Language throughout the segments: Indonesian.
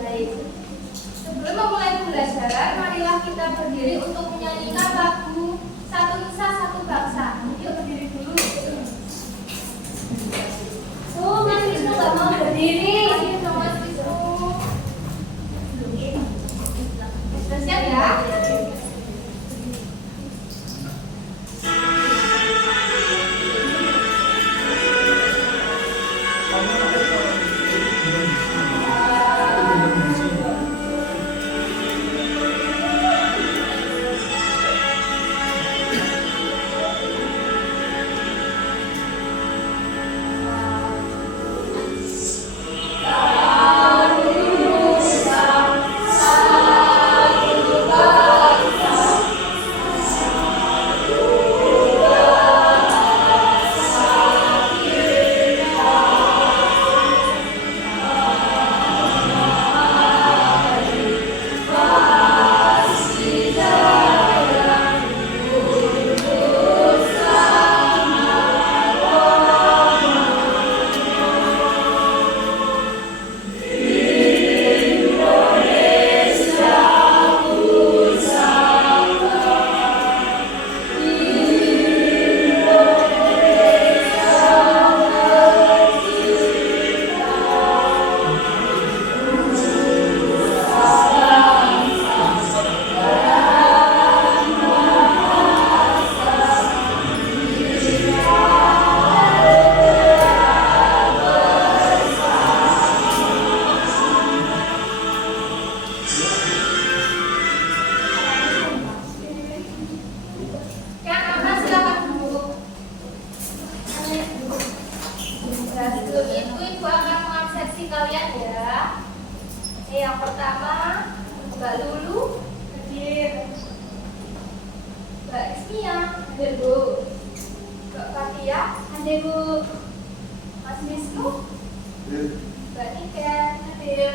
Baik. Sebelum memulai pembelajaran, marilah kita berdiri untuk menyanyikan lagu Satu Nusa Satu Bangsa. Yuk berdiri dulu. Mas Wisnu nggak mau berdiri. Ayo Mas Wisnu. Sudah siap ya? Yang pertama, Mbak Lulu hadir, Mbak Ismia hadir Bu, Mbak Fatia hadir Bu, Mas Wisnu, Mbak Niken hadir,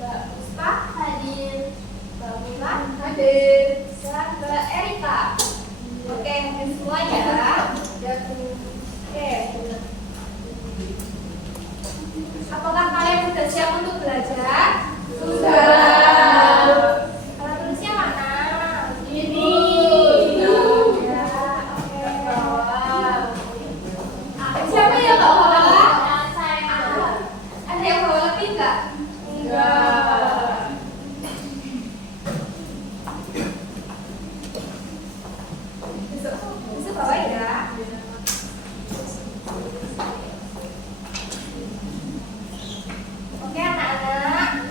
Mbak Puspa hadir, Mbak Mulan hadir, dan Mbak Erika. Oke, hadir semua ya. Oke. Apakah kalian sudah siap untuk belajar? Sudah. Alat tulisnya mana? Ini. Ya, oke. Siapa yang bawa? Ada yang bawa lebih nggak? Enggak. Besok bawa ya. Oke anak-anak,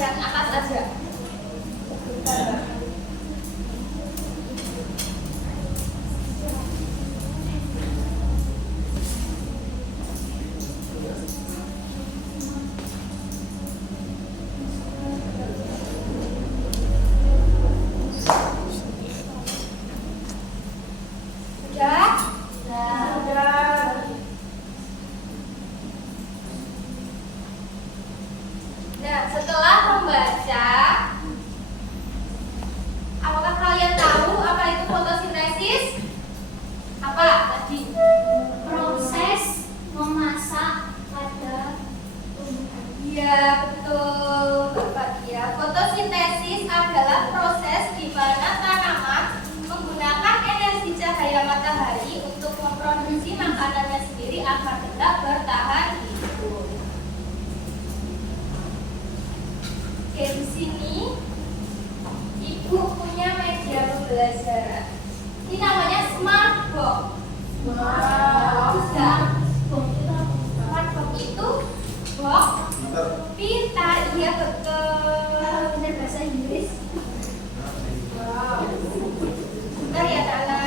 Yang atas aja. matahari untuk memproduksi makanannya sendiri agar tetap bertahan hidup. Oke, di sini Ibu punya meja pembelajaran. Ini namanya smart box. Smart box itu box pintar, iya betul. Benar bahasa Inggris. Wow. Bentar ya Tana.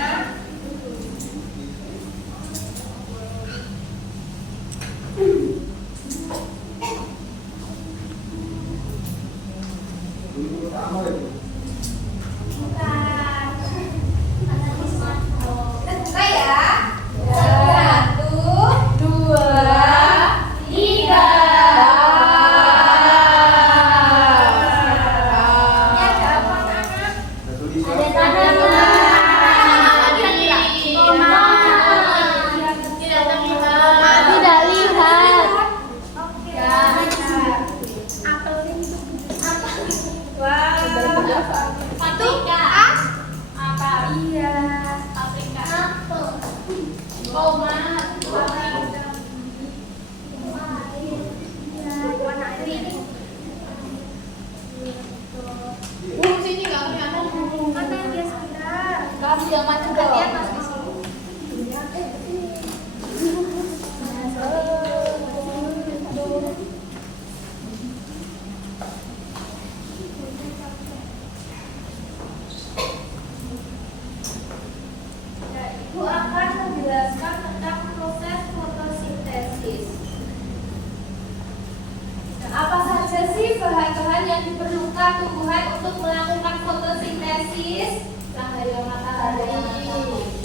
Bahan-bahan yang diperlukan tumbuhan untuk melakukan fotosintesis? Cahaya matahari,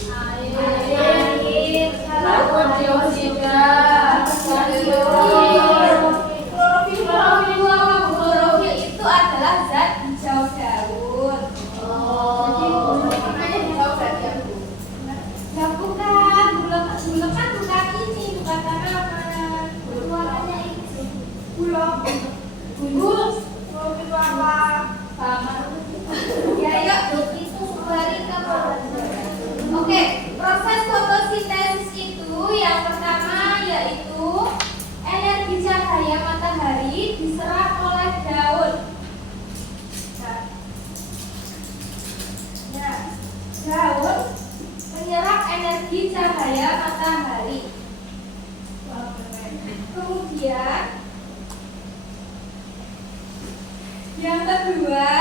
air, karbon dioksida, klorofil itu adalah zat hijau daun. Ya bukan, bulog kan bukan ini, bukan tanaman. Warnanya itu bulog. Klorofil apa? Ya yuk, itu balik ke Oke, proses fotosintesis itu yang pertama yaitu energi cahaya matahari diserap oleh daun. Daun menyerap energi cahaya matahari. Kemudian yang kedua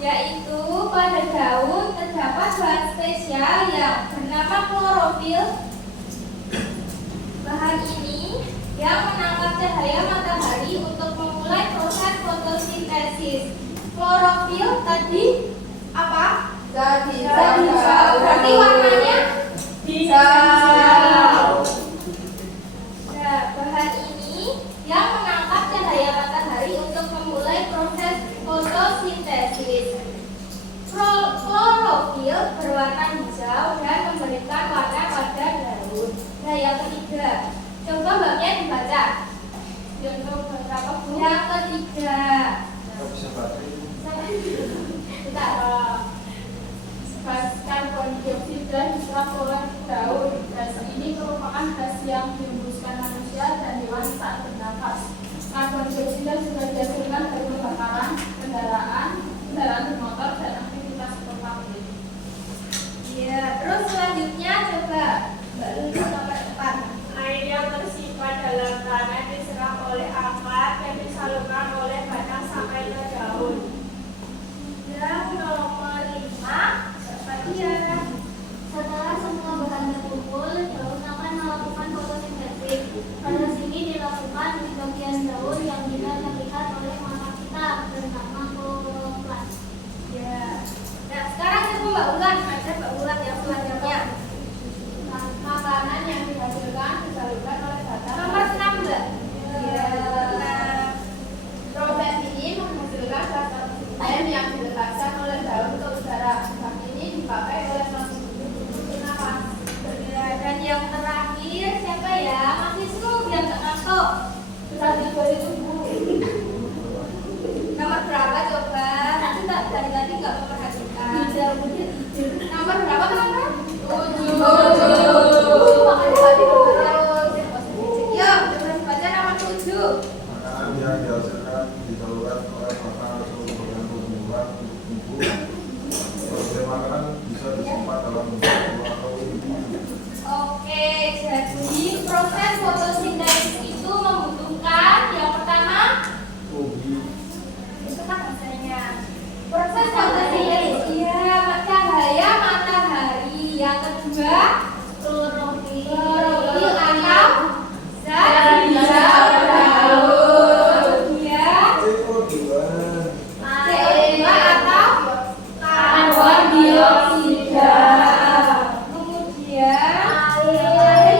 yaitu pada daun terdapat bahan spesial yang bernama klorofil. Bahan ini yang menangkap cahaya matahari untuk memulai proses fotosintesis. Klorofil tadi apa? Zat hijau. Berarti warnanya hijau. Nah, bahan ini yang menangkap cahaya matahari untuk memulai proses fotosintesis. Klorofil berwarna hijau dan memberikan warna pada daun. Nah, yang ketiga, coba babnya dibaca. Yang ketiga, gas karbon dioksida diserap oleh daun. Gas ini merupakan gas yang dihembuskan manusia dan hewan saat bernafas. Karbon dioksida juga dihasilkan dari pembakaran, kendaraan bermotor, dan aktivitas pabrik. ya, terus selanjutnya coba Mbak Lulu nomor 4. Air yang tersimpan dalam tanah diserap oleh akar dan disalurkan oleh batang sampai ke daun. Yang nomor 5, siapa dia? Setelah semua bahan terkumpul, daun akan melakukan fotosintesis. Proses ini dilakukan di bagian daun yang tidak terlihat oleh mata kita, bernama kloroplas. Ya. Nah, sekarang coba Mbak Ulan, ada Mbak Ulan yang selanjutnya. Makanan yang dihasilkan disalurkan oleh batang. Nomor 6, Mbak. Ya. Proses ini menghasilkan gas oksigen yang dilepaskan oleh daun ke udara. Gas ini dipakai oleh makhluk hidup untuk nafas. Ya, dan yang terakhir siapa ya? Masih semua biar nggak ngantuk. Sudah 3000. Nomor berapa coba? Nanti dari tadi nggak memperhatikan. Nomor berapa teman-teman? 7. bisa disimpan dalam buku atau Oke, jadi proses fotosintesis itu membutuhkan yang pertama itu kan hasilnya. Proses fotosintesis cahaya matahari. Yang kedua klorofil atau zat hijau daun. Kemudian CO2 atau karbon dioksida. Kemudian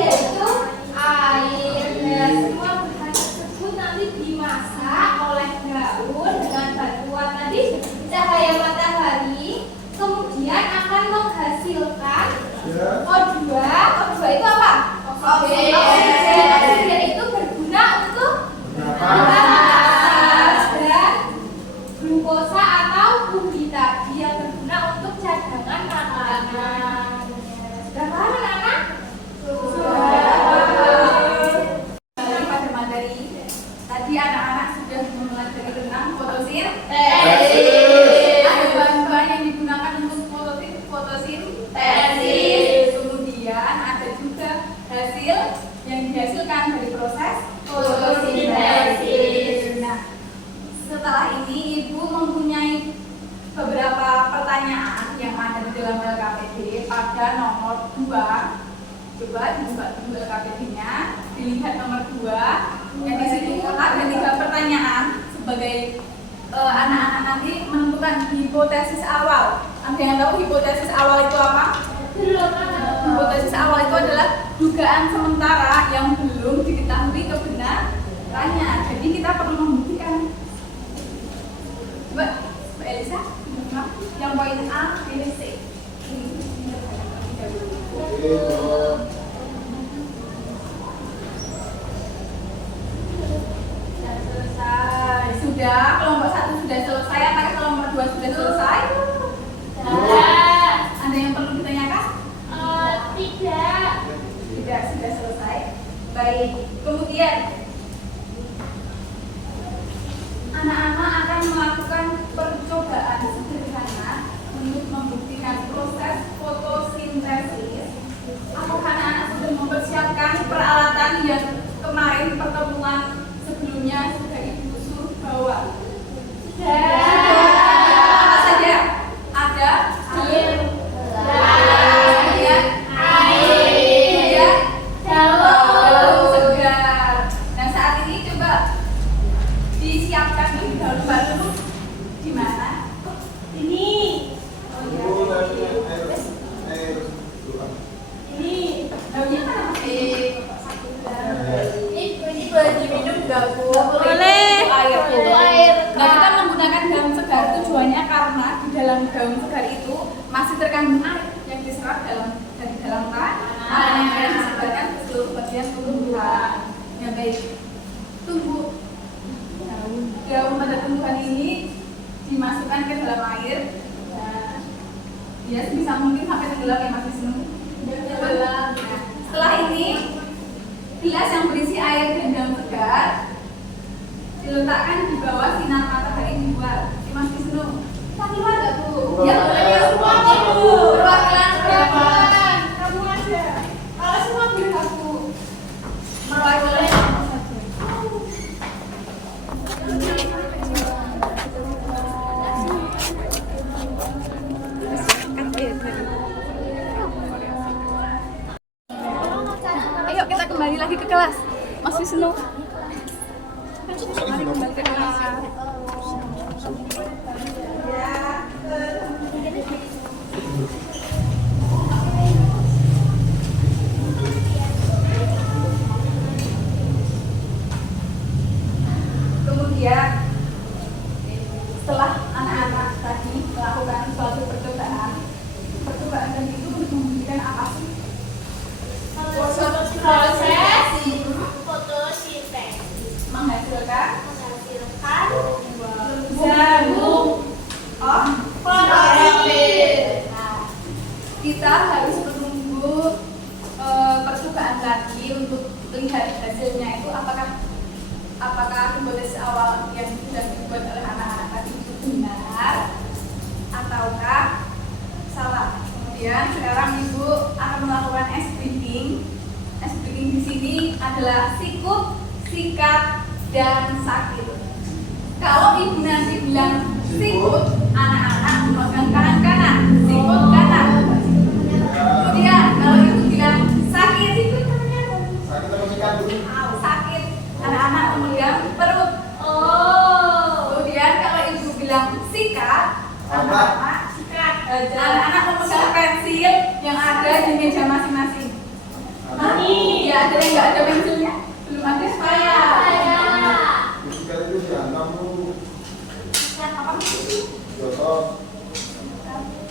yaitu air. Dan semua bahan tersebut nanti dimasak oleh daun dengan bantuan tadi cahaya matahari. Kemudian akan menghasilkan O2. O2 itu apa? Oksigen. Oksigen itu berguna untuk bernafas. Dan glukosa atau ubi tadi yang berguna untuk cadangan makanan. Sudah paham anak-anak? Kembali pada materi tadi anak-anak sudah mempelajari tentang fotosintesis. Ada bahan-bahan yang digunakan untuk fotosintesis. Kemudian ada juga hasil yang dihasilkan dari proses fotosintesis. Nah, setelah ini Ibu mempunyai beberapa pertanyaan yang ada di dalam LKPD pada nomor 2. Coba dibuka dulu LKPD-nya, dilihat nomor 2. Yang di situ ada 3 pertanyaan sebagai anak-anak nanti menentukan hipotesis awal. Ada yang tahu hipotesis awal itu apa? Hipotesis awal itu adalah dugaan sementara yang belum diketahui kebenarannya. Jadi kita perlu membuktikan. Mbak Elisa, yang poin A, B, C. Sudah, kelompok 1 sudah selesai, apakah kelompok 2 sudah selesai? Ada yang perlu ditanyakan? Tidak, sudah selesai. Baik, kemudian anak-anak akan melakukan percobaan sederhana untuk membuktikan proses fotosintesis. Apakah anak-anak sudah mempersiapkan peralatan yang kemarin pertemuan sebelumnya sudah Ibu suruh bawa? Apa saja? Ada air, kemudian daun segar. Nah, saat ini coba disiapkan terlebih dahulu. Baru di mana? Ini. Oh ya. Ini daunnya mana? Ini boleh diminum nggak, Bu? Boleh. Itu air. Nah, kita menggunakan daun segar tujuannya karena di dalam daun segar itu masih terkandung air yang diserap dari dalam tanah yang kemudian disebarkan ke seluruh bagian tumbuhan. Ya baik. Tunggu. Daun pada tumbuhan ini dimasukkan ke dalam air. Nah, dia bisa mungkin sampai tenggelam ya Mas Wisnu. Nah, setelah ini gelas yang berisi air dan daun segar diletakkan di bawah sinar matahari di luar. Mas Wisnu, di luar nggak, Bu? Ya, semua Bu. Perwakilan berapa? Kamu aja. Kalau semua biar aku mewakili kamu saja. Ayo kita kembali lagi ke kelas, Mas Wisnu. Mari kembali ke kelas. Kemudian setelah anak-anak tadi melakukan suatu percobaan tadi itu memberikan apa sih? Proses fotosintesis Menghasilkan zat Kemudian sekarang Ibu akan melakukan ice breaking. Ice breaking di sini adalah sikut, sikat, dan sakit. Kalau Ibu nanti bilang sikut, anak-anak memegang tangan kanan, sikut kanan. Kemudian kalau Ibu bilang sakit, Sakit atau sikat dulu? sakit, anak-anak memegang perut. Kemudian kalau Ibu bilang sikat, anak-anak anak-anak memegang pensil yang ada di meja masing-masing. Ya, ada yang nggak ada pensilnya? Belum ada saya. Sikat itu dihantam dulu. Apa itu? Jodoh.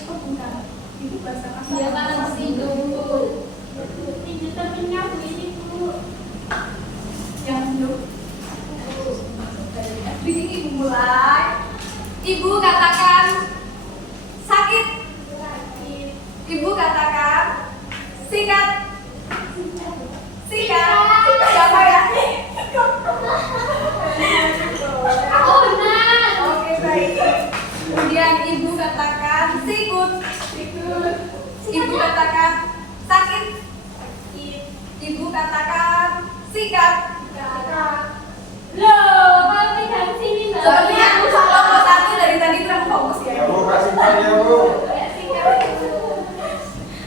Oh, bukan. Itu bahasa kasar. Dia kan tidur. Tidur tapi nyabu ini dulu. Yang belum. Di sini Ibu mulai. Ibu katakan sakit. Ibu katakan sikat. Sikat. Siapa ya? Aku benar. Oke, baik. Kemudian Ibu katakan sikut. Ibu katakan sakit. Ibu katakan sikat. Loh, kalau pegang sini Mbak. Soalnya kelompok satu dari tadi kurang fokus ya. Ya Bu, kasih saya Bu.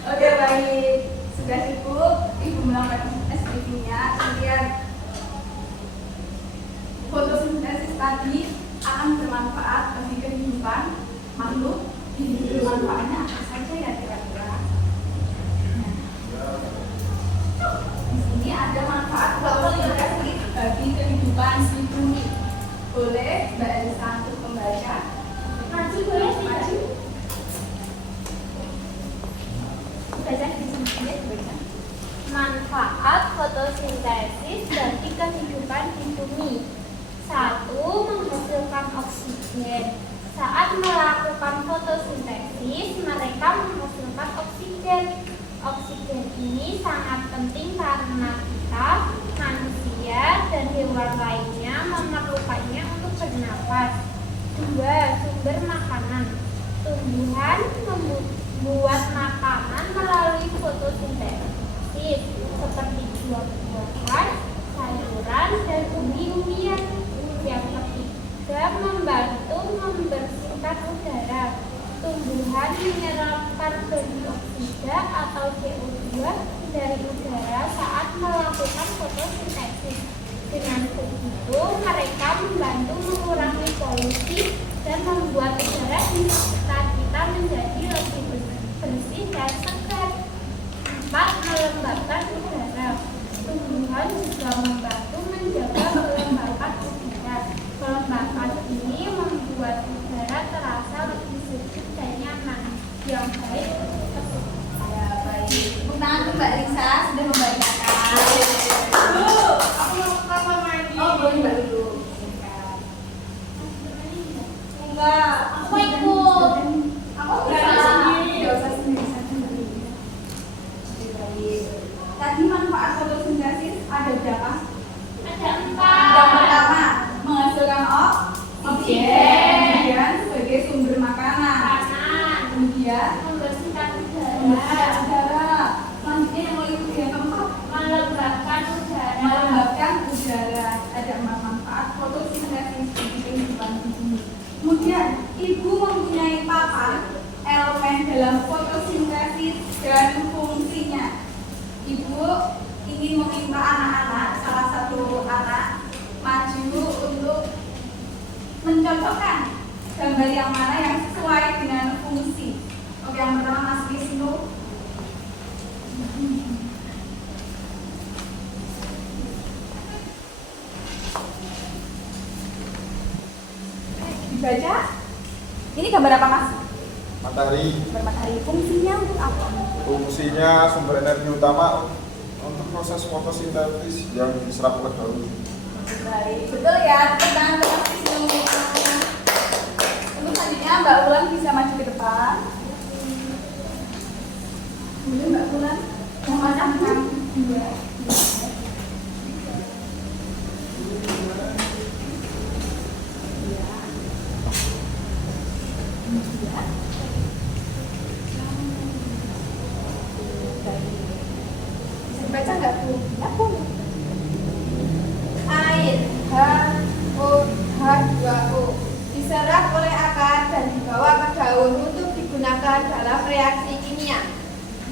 Oke, baik. Sudah cukup. Ibu melakukan SPP-nya. Kemudian fotosintesis tadi akan bermanfaat bagi kehidupan makhluk hidup. Manfaatnya apa saja ya kira-kira? Di sini ada manfaat fotosintesis bagi kehidupan di bumi. Boleh Mbak Elisa untuk membaca? Maju boleh Maju. Baca di sini ya, baca. Manfaat fotosintesis bagi kehidupan di bumi. 1. Menghasilkan oksigen. Saat melakukan fotosintesis, mereka menghasilkan oksigen. Oksigen ini sangat penting karena kita, manusia, dan hewan lainnya memerlukannya untuk bernapas. 2. Sumber makanan. Tumbuhan membuat makanan melalui fotosintesis seperti buah-buahan, sayuran, dan umbi-umbian. Yang ketiga, membantu membersihkan udara. Tumbuhan menyerap karbon dioksida atau CO2 dari udara saat melakukan fotosintesis. Dengan begitu, mereka membantu mengurangi polusi dan membuat udara di sekitar kita menjadi lebih bersih dan segar. 4. Melembabkan udara. Tumbuhan juga membantu menjaga kelembapan udara. Kelembapan ini membuat udara terasa lebih sejuk dan nyaman. Yang baik untuk kesehatan. Ya, baik. Tepuk tangan untuk Mbak Lisa sudah membacakan. Bu, aku mau ke kamar mandi. Oh, boleh Mbak dulu. Enggak. Aku ikut. Aku berani sendiri. Tidak usah sendiri. Oke, baik. Tadi manfaat fotosintesis ada berapa? Ada 4. Yang pertama, menghasilkan oksigen. Kemudian sebagai sumber makanan. Kemudian Membersihkan membersihkan udara. udara. Selanjutnya yang keempat, Melembabkan udara. melembabkan udara. Ada 4 manfaat fotosintesis bagi kehidupan di bumi. Kemudian Ibu mempunyai papan elemen dalam fotosintesis dan fungsinya. Ibu ingin meminta anak-anak, salah satu anak maju untuk mencocokkan gambar yang mana yang sesuai dengan fungsi. Oke, yang pertama Mas Wisnu. Dibaca. Ini gambar apa Mas? Matahari. Gambar matahari. Fungsinya untuk apa? Fungsinya sumber energi utama untuk proses fotosintesis yang diserap oleh daun. Baik, betul ya. Tepuk tangan untuk Mas Wisnu. Untuk selanjutnya Mbak Ulan bisa maju ke depan. Boleh Mbak Ulan memacamkan dua. Baca nggak Bu? Aku. Air H2O diserap oleh akar dan dibawa ke daun untuk digunakan dalam reaksi kimia.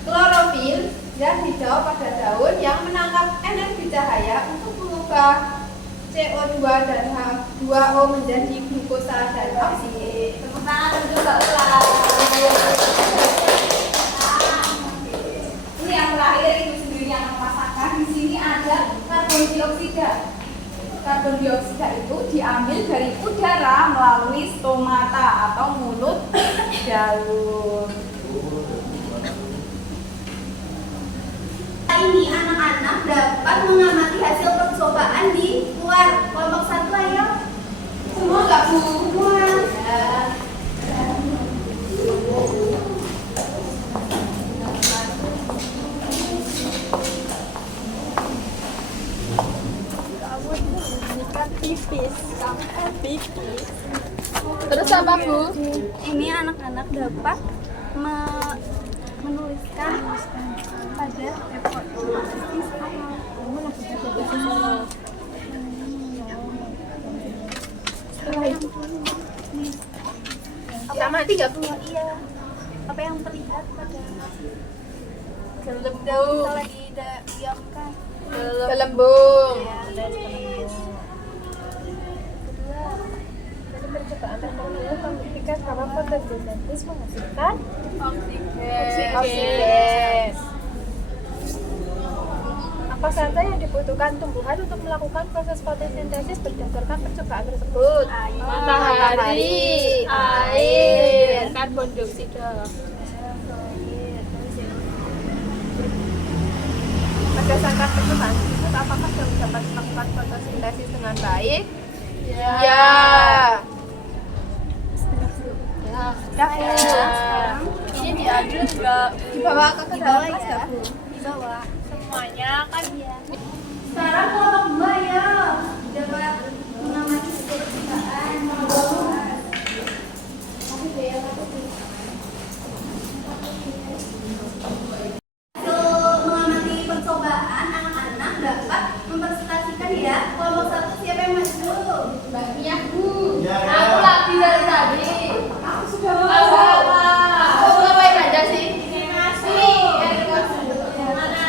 Klorofil yang hijau pada daun yang menangkap energi cahaya untuk mengubah CO2 dan H2O menjadi glukosa dan oksigen. Tepuk tangan untuk Mbak Ulan. Ini yang terakhir itu sendiri yang merasakan. Di sini ada karbon dioksida. Karbon dioksida itu diambil dari udara melalui stomata atau mulut daun. Ini anak-anak dapat mengamati hasil percobaan di luar. Kelompok 1 ayo. Semua nggak Bu? Semua. Terus apa Bu? Ini anak-anak dapat menuliskan pada Sama 30. iya apa yang terlihat pada Gelembung. misalnya diamkan. Gelembung. Percobaan tertentu membuktikan bahwa fotosintesis menghasilkan Oksigen. apa saja yang dibutuhkan tumbuhan untuk melakukan proses fotosintesis berdasarkan percobaan tersebut. Matahari, air, karbon dioksida. Berdasarkan percobaan tersebut, apakah daun dapat melakukan fotosintesis dengan baik? Ya. Ini diambil enggak Dibawa ke dalam kelas ya. nggak, Bu? Dibawa. semuanya kan? Iya. Sekarang kelompok 2 ya. Dapat mengamati hasil percobaan. Hasil mengamati percobaan anak-anak dapat mempresentasikan ya. Kelompok 1 siapa yang maju? Mbak Mia Bu. Aku lagi dari tadi. Aku sudah Aku ngapain aja sih? Mana?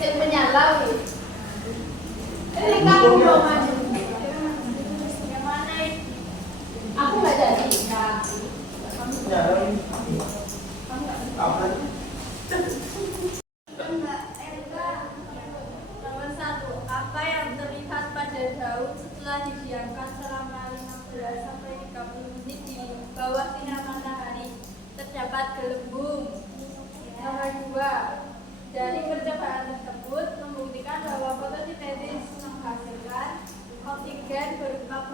Cek menyala. Ini kamu dong maju. Yang mana? Aku nggak jadi. Mbak Erika. Nomor 1. Apa yang terlihat pada daun setelah didiamkan selama 15 sampai 30 menit di bawah sinar matahari? Terdapat gelembung. Nomor 2. Dari percobaan tersebut membuktikan bahwa fotosintesis menghasilkan oksigen berupa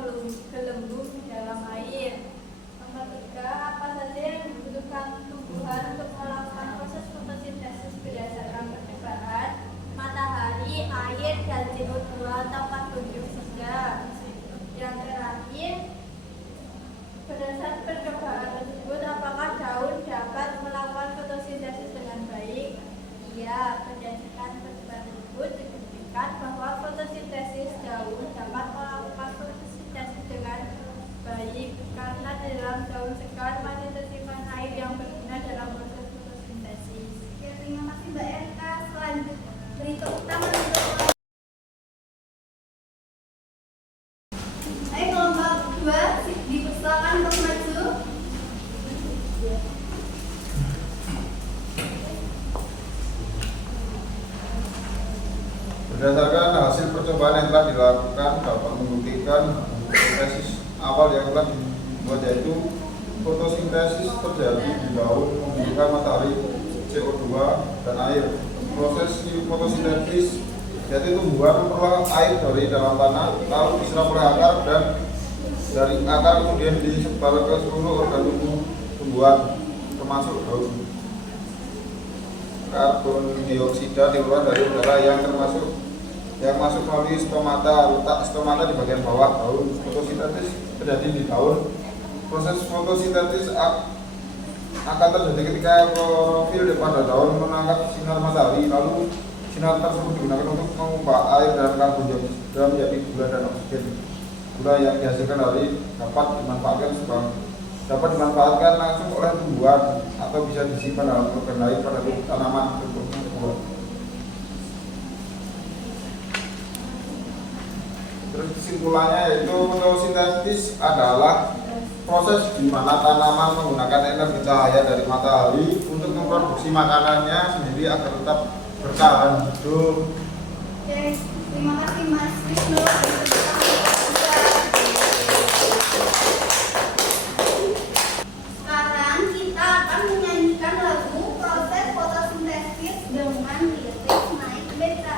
gelembung di dalam air. Nomor 3. Apa saja yang dibutuhkan tumbuhan untuk melakukan proses fotosintesis berdasarkan percobaan? Matahari, air, dan CO2 atau karbon dioksida. Yang terakhir, berdasarkan percobaan tersebut, apakah daun dapat melakukan fotosintesis dengan baik? Iya, berdasarkan percobaan tersebut dibuktikan bahwa fotosintesis daun dapat melakukan fotosintesis dengan baik karena di dalam daun segar masih tersimpan air yang berguna dalam proses fotosintesis. Oke, terima kasih Mbak Erika. Selanjutnya berikut utama untuk ayo kelompok 2 dipersilakan untuk maju. Berdasarkan hasil percobaan yang telah dilakukan dapat membuktikan fotosintesis awal yang telah dibuat, yaitu fotosintesis terjadi di daun menggunakan matahari, CO2 dan air. Proses fotosintesis yaitu tumbuhan memperoleh air dari dalam tanah lalu diserap oleh akar dan dari akar kemudian disebar ke seluruh organ tubuh tumbuhan termasuk daun. Karbon dioksida dikeluarkan dari udara yang masuk melalui stomata. Letak stomata di bagian bawah daun. Fotosintesis terjadi di daun. Proses fotosintesis akan terjadi ketika klorofil pada daun menangkap sinar matahari lalu Sinar tersebut digunakan untuk mengubah air dan karbon dioksida menjadi gula dan oksigen. Gula yang dihasilkan dari dapat dimanfaatkan langsung oleh tumbuhan atau bisa disimpan dalam organ lain pada tanaman berbentuk buah. Terus kesimpulannya yaitu fotosintesis adalah proses di mana tanaman menggunakan energi cahaya dari matahari untuk memproduksi makanannya sendiri agar tetap bertahan hidup. Oke, terima kasih Mas Wisnu. Sekarang kita akan menyanyikan lagu proses fotosintesis dengan lirik naik beta.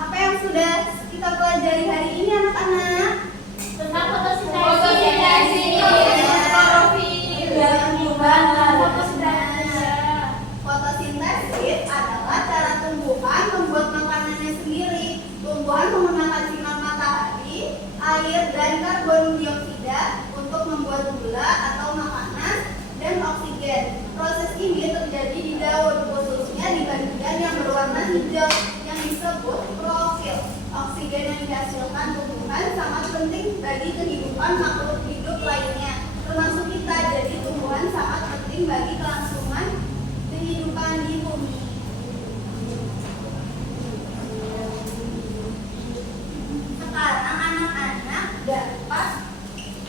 Apa yang sudah kita pelajari hari ini anak-anak? Tentang fotosintesis. Fotosintesis adalah cara tumbuhan membuat makanannya sendiri. Tumbuhan menggunakan sinar matahari, air, dan karbon dioksida untuk membuat gula atau makanan dan oksigen. Proses ini terjadi di daun, khususnya di bagian yang berwarna hijau yang disebut klorofil. Oksigen yang dihasilkan tumbuhan sangat penting bagi kehidupan makhluk hidup lainnya, termasuk kita. Jadi tumbuhan sangat penting bagi kelangsungan kehidupan di bumi. Sekarang anak-anak dapat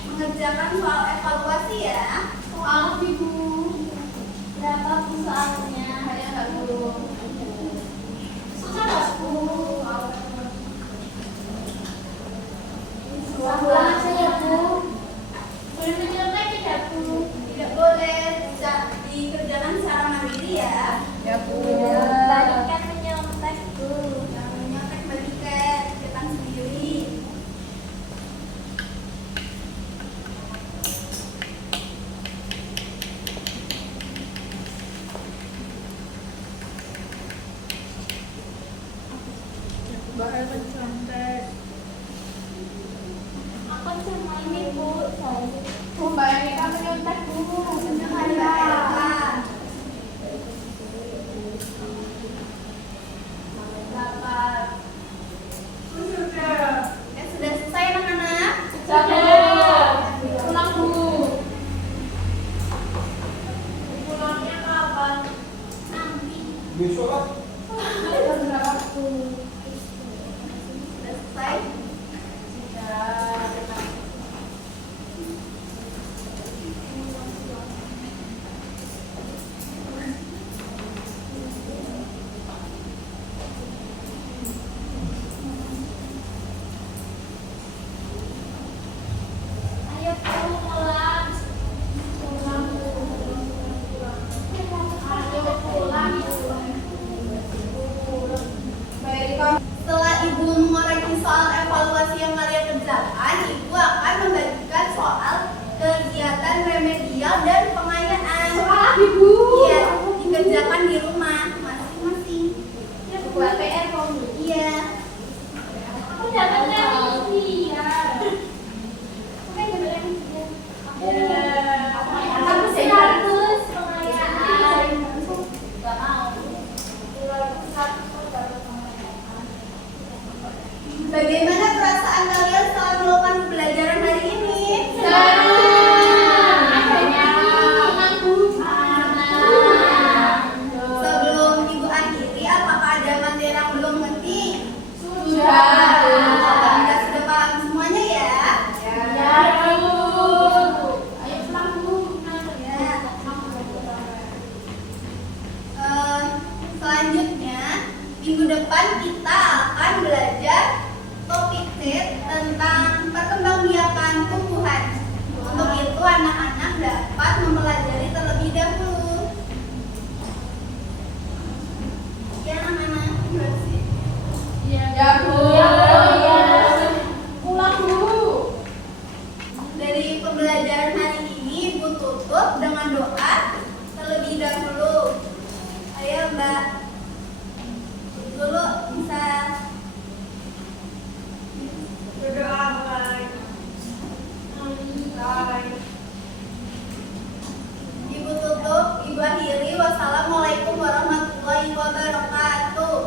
mengerjakan soal evaluasi ya. Soal Ibu. Berapa Bu soalnya? Ada nggak Bu? Susah nggak Bu? Pulang aja ya Bu. Boleh menyontek tidak Bu? Tidak boleh, bisa dikerjakan secara mandiri ya. Ya Bu. Bagikan menyontek Bu. Jangan menyontek, bagikan, kerjakan sendiri. jangan nangis ya. Oke, jangan nangis ya. Aku 100 pengayaan. Gak mau. Bagaimana perasaan kalian setelah melakukan pembelajaran hari ini? Sebelum Ibu akhiri, apakah ada materi yang belum ngerti? Apakah sudah paham semuanya ya? Selanjutnya, minggu depan kita akan belajar topik set tentang perkembangbiakan tumbuhan. Untuk itu anak-anak dapat mempelajari terlebih dahulu. Ya anak-anak, bersih. Ya, Bu. Ulang dulu. Dari pembelajaran hari ini, Ibu tutup dengan doa terlebih dahulu. Ayo Mbak, dulu bisa Berdoa mulai. Ibu tutup, Ibu akhiri. Wassalamualaikum warahmatullahi wabarakatuh.